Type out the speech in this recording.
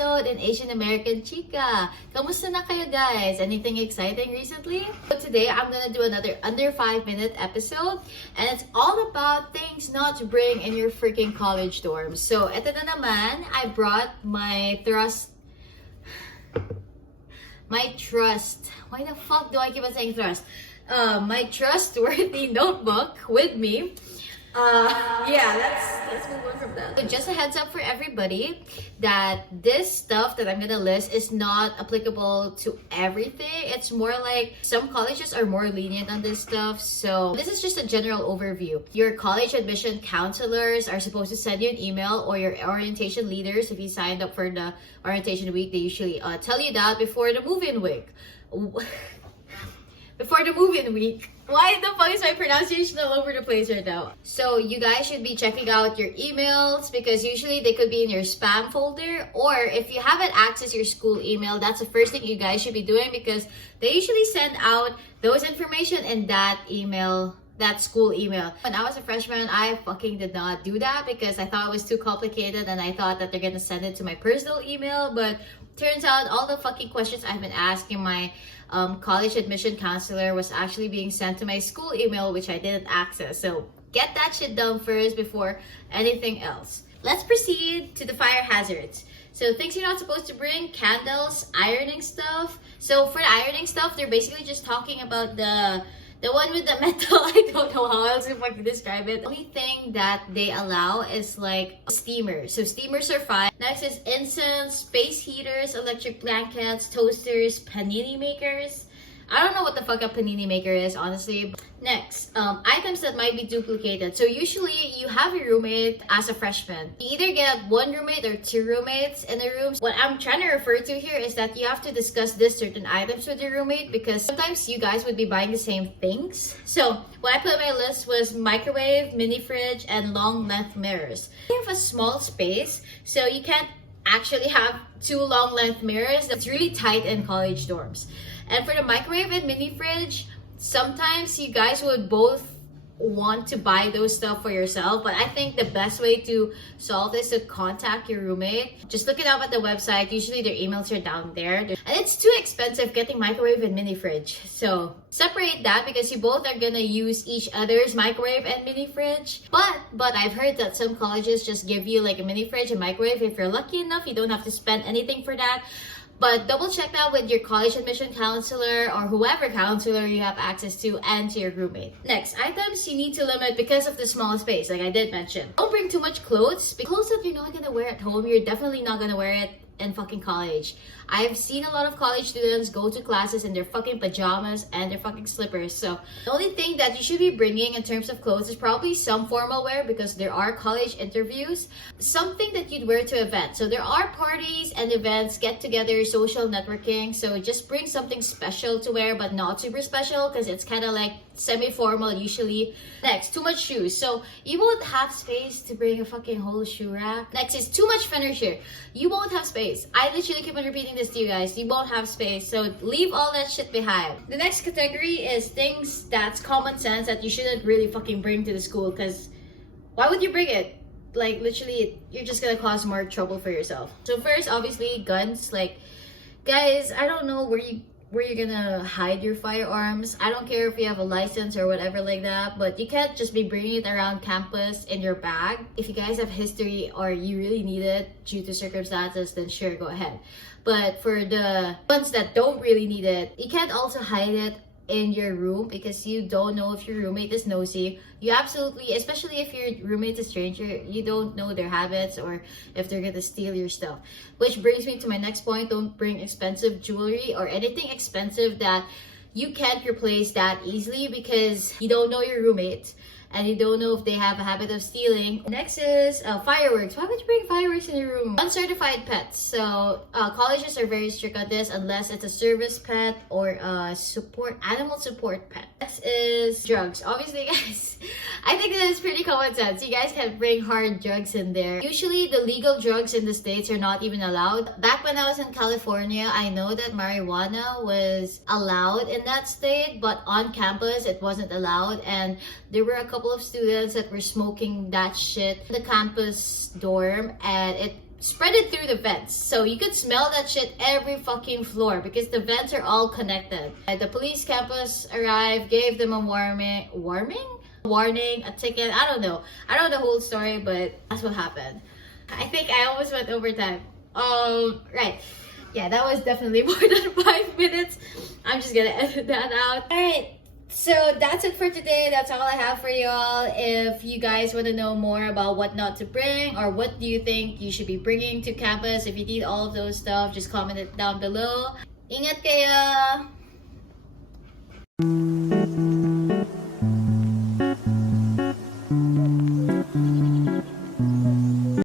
episode in Asian American Chika. Kamusta na kayo guys? Anything exciting recently? So today I'm gonna do another under 5-minute episode and it's all about things not to bring in your freaking college dorm. So eto na naman, I brought my trust. Why the fuck do I keep on saying trust? My trustworthy notebook with me. Let's move on from that. So just a heads up for everybody that this stuff that I'm gonna list is not applicable to everything. It's more like some colleges are more lenient on this stuff. So this is just a general overview. Your college admission counselors are supposed to send you an email, or your orientation leaders, if you signed up for the orientation week, they usually tell you that before the move-in week. Before the move-in week. Why the fuck is my pronunciation all over the place right now? So you guys should be checking out your emails because usually they could be in your spam folder, or if you haven't accessed your school email, that's the first thing you guys should be doing because they usually send out those information in that email, that school email. When I was a freshman, I fucking did not do that because I thought it was too complicated and I thought that they're gonna send it to my personal email, but turns out all the fucking questions I've been asking my college admission counselor was actually being sent to my school email, which I didn't access. So get that shit done first before anything else. Let's proceed to the fire hazards. So things you're not supposed to bring: candles, ironing stuff. So for the ironing stuff, they're basically just talking about the one with the metal. I don't know how else if I can describe it. The only thing that they allow is like steamers. So steamers are fine. Next is incense, space heaters, electric blankets, toasters, panini makers. I don't know what the fuck a panini maker is, honestly. Next, items that might be duplicated. So usually you have a roommate as a freshman. You either get one roommate or two roommates in the room. What I'm trying to refer to here is that you have to discuss this certain items with your roommate because sometimes you guys would be buying the same things. So what I put on my list was microwave, mini fridge, and long length mirrors. You have a small space, so you can't actually have two long length mirrors. That's really tight in college dorms. And for the microwave and mini fridge, sometimes you guys would both want to buy those stuff for yourself, but I think the best way to solve this is to contact your roommate. Just look it up at the website. Usually their emails are down there. And it's too expensive getting microwave and mini fridge. So separate that because you both are gonna use each other's microwave and mini fridge. But I've heard that some colleges just give you like a mini fridge and microwave. If you're lucky enough, you don't have to spend anything for that. But double check that with your college admission counselor or whoever counselor you have access to and to your roommate. Next, items you need to limit because of the small space, like I did mention. Don't bring too much clothes. Clothes that you're not gonna wear at home, you're definitely not gonna wear it in fucking college. I've seen a lot of college students go to classes in their fucking pajamas and their fucking slippers. So the only thing that you should be bringing in terms of clothes is probably some formal wear because there are college interviews. Something that you'd wear to events. So there are parties and events, get-together, social networking. So just bring something special to wear but not super special because it's kind of like semi-formal usually. Next, too much shoes. So you won't have space to bring a fucking whole shoe rack. Next is too much furniture. You won't have space. I literally keep on repeating this to you guys. You won't have space. So leave all that shit behind. The next category is things that's common sense that you shouldn't really fucking bring to the school because why would you bring it? Like literally, you're just gonna cause more trouble for yourself. So first, obviously, guns. Like, guys, I don't know where you're gonna hide your firearms. I don't care if you have a license or whatever like that, but you can't just be bringing it around campus in your bag. If you guys have history or you really need it due to circumstances, then sure, go ahead. But for the ones that don't really need it, you can't also hide it in your room because you don't know if your roommate is nosy. You absolutely, especially if your roommate's a stranger, you don't know their habits or if they're gonna steal your stuff. Which brings me to my next point: don't bring expensive jewelry or anything expensive that you can't replace that easily because you don't know your roommate and you don't know if they have a habit of stealing. Next is fireworks. Why would you bring fireworks in your room? Uncertified pets. So colleges are very strict on this unless it's a service pet or a animal support pet. Next is drugs. Obviously, guys, I think that is pretty common sense. You guys can bring hard drugs in there. Usually the legal drugs in the States are not even allowed. Back when I was in California, I know that marijuana was allowed in that state, but on campus it wasn't allowed, and there were a couple of students that were smoking that shit in the campus dorm, and it spread it through the vents. So you could smell that shit every fucking floor because the vents are all connected. The police campus arrived, gave them a warning, a ticket. I don't know the whole story, but that's what happened. I think I almost went overtime. Right. Yeah, that was definitely more than 5 minutes. I'm just gonna edit that out. Alright, so that's it for today. That's all I have for y'all. If you guys want to know more about what not to bring, or what do you think you should be bringing to campus, if you need all of those stuff, just comment it down below. Ingat kayo!